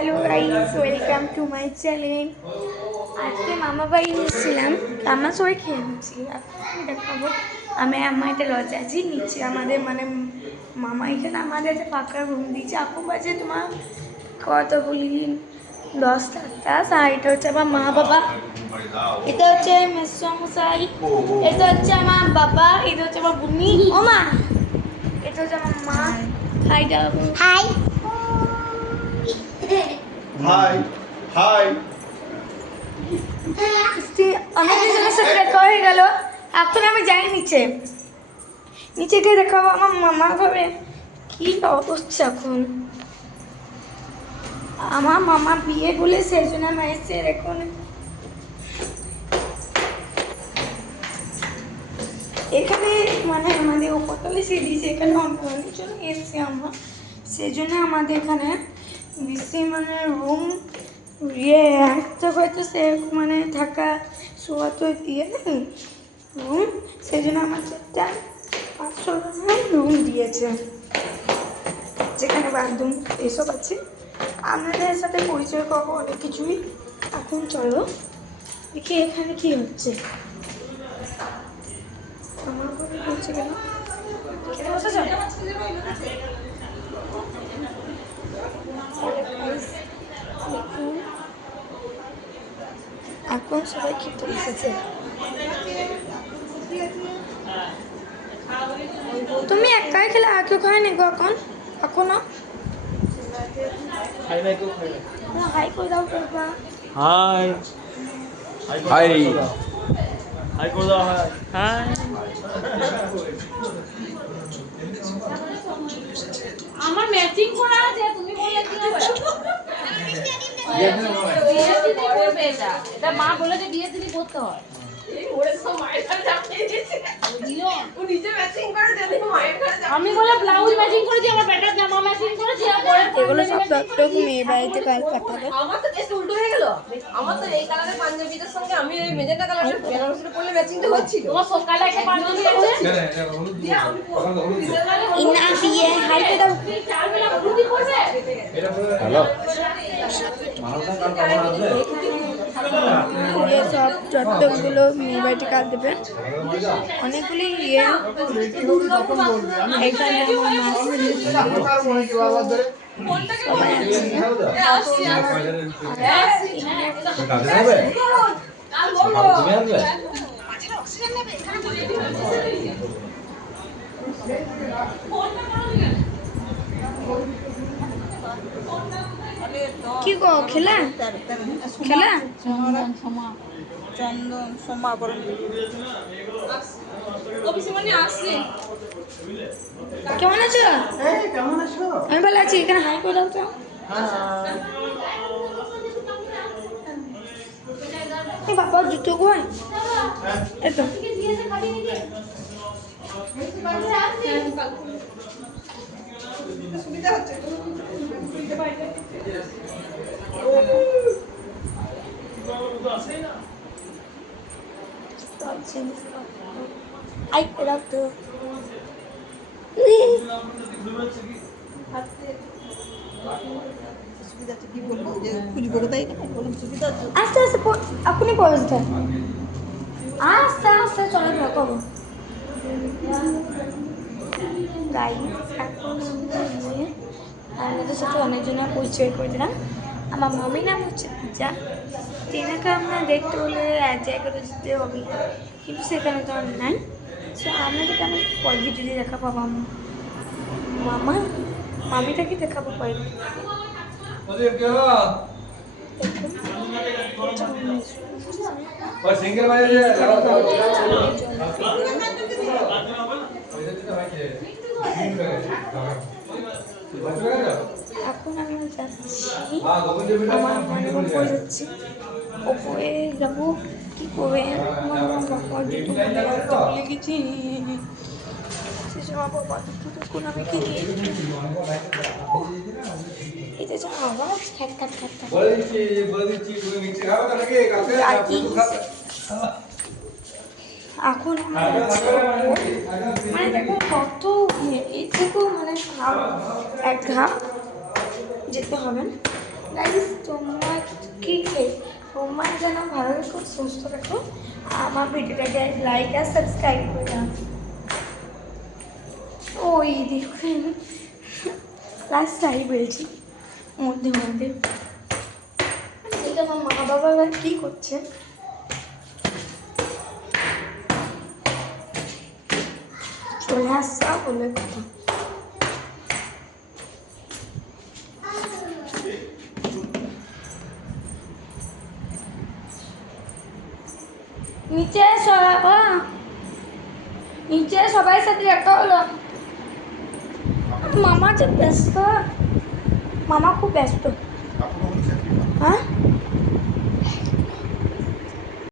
Hello guys, welcome to my channel. আজকে মামা বাড়ি এসেছিলাম, আমরা সবাই খেয়ে নিচ্ছি। আমি দেখাবো আমি এটা লজে আছি নিচে আমাদের মামা এখানে আমাদের একটা পাকা রুম দিয়েছে। আপু বাজে তোমার কত বলি 10টা আর এটা হচ্ছে আমার মা বাবা, এটা হচ্ছে মেসমশাই, এটা হচ্ছে আমার বাবা, এটা হচ্ছে আমার বুনি, ও মা, এটা হচ্ছে আমার মা। হাই দাও, হাই হাই হাই। অনেকদিন জনের সাথে দেখা হয়ে গেল। এখন আমি যাই নিচে, নিচে গিয়ে দেখাবো আমার মামা ঘরে কি অবস্থা। এখন আমার মামা বিয়ে বলে সেই জন্য আমি এসে এখন এখানে আমাদের উপরতলে সিঁড়ি, এখানে অনেকজন এসছে আমরা, সেই জন্য আমাদের এখানে বেশি রুম একটা হয়তো সে থাকা শোয়া তো দিয়ে নেই রুম, সেই জন্য আমাদের একটা 500 রুম দিয়েছে, যেখানে বাথরুম এসব আছে। আপনাদের সাথে পরিচয় করবো অনেক কিছুই। এখন চলো দেখি এখানে কি হচ্ছে। আমার ঘরে হচ্ছে কেন এখন সবাই খেতে বসেছে। তুমি একাই খেলে আর কেউ খায়নি গো এখন? এখনো হাই করে দাও করবা। হাই হাই হাই করে দাও। High high. আমার ম্যাচিং করা আছে, তুমি বললে কি হবে? বিয়ের দিনই পরবে এটা। এটা মা বলে যে বিয়ের দিনই পরতে হয়। আমি বলে ব্লাউজ ম্যাচিং করেছি, আমার ব্যাটার জামা ম্যাচিং করেছি, আর পরে এগুলো সব দত্তক মেয়ে বাড়িতে কাল পাঠাবে। আমার তো টেস্ট উল্টো হয়ে গেল। আমার তো এই কালারের পাঞ্জাবিটার সঙ্গে আমি ওই মেজেন্টা কালারের বেনারসিটা পরলে ম্যাচিংটা হচ্ছিল। তোমার সকালে একটা পাঞ্জাবি আছে, ইনা বিয়ে হাই করে দাও। চার বেলা হলুদি পরবে। হ্যালো। ইয়ে সব চট্টগুলো মেয়ে বাড়িতে কাল দেবে, অনেকগুলি ইয়ে এখানে আমার মাসি সবাই আছে। কি গো খেলা খেলা চন্দন সোমা বরণ অফিসে আসছে। কেমন আছো? আমি ভালো আছি। এখানে হাই করে দাও তো। এই বাবা জুতো কই? এই তো সুবিধা হচ্ছে আই করে দাও তো। সুবিধা কি বলবো যে খুঁজবো কোথায় বললাম সুবিধা আস্তে আস্তে আপনি পয়সা দেন, আস্তে আস্তে চলে থাকো গাইস। এখন আমাদের সাথে অনেকজনের পরিচয় করে দিলাম। আমার মামির নাম হচ্ছে পূজা। তেনাকে আমরা দেখতে হলে এক জায়গাতে যেতে হবে, কিন্তু সেখানে তো আর নাই। সো আপনাদেরকে আমি পরের ভিডিওতে দেখা পাবো। মামিটাকে দেখাবো পরের এখন আমরা যাচ্ছি, আমার উপরে যাচ্ছি, ওপরে যাবো কি করে ভুলে গেছি। আমার বাবা দুটো আমি কি এটা যে আওয়াজ খ্যাট খ্যাট খ্যাট এখন আমরা দেখো কত এর থেকেও ধাপ এক ধাপ যেতে হবে। গাইস তোমরা কি খেয়ে তোমরা যেন ভালো রেখো সুস্থ রাখো আমার ভিডিওটাকে লাইক আর সাবস্ক্রাইব করে দাও ওই দেখুন রাস্তায় বলছি মধ্যে মধ্যে এটা আমার মা বাবা এবার কী করছে চলে আসা বলে কথা নিচে নিচে সবাই সাথে দেখা হলো মামা যে ব্যস্ত মামা খুব ব্যস্ত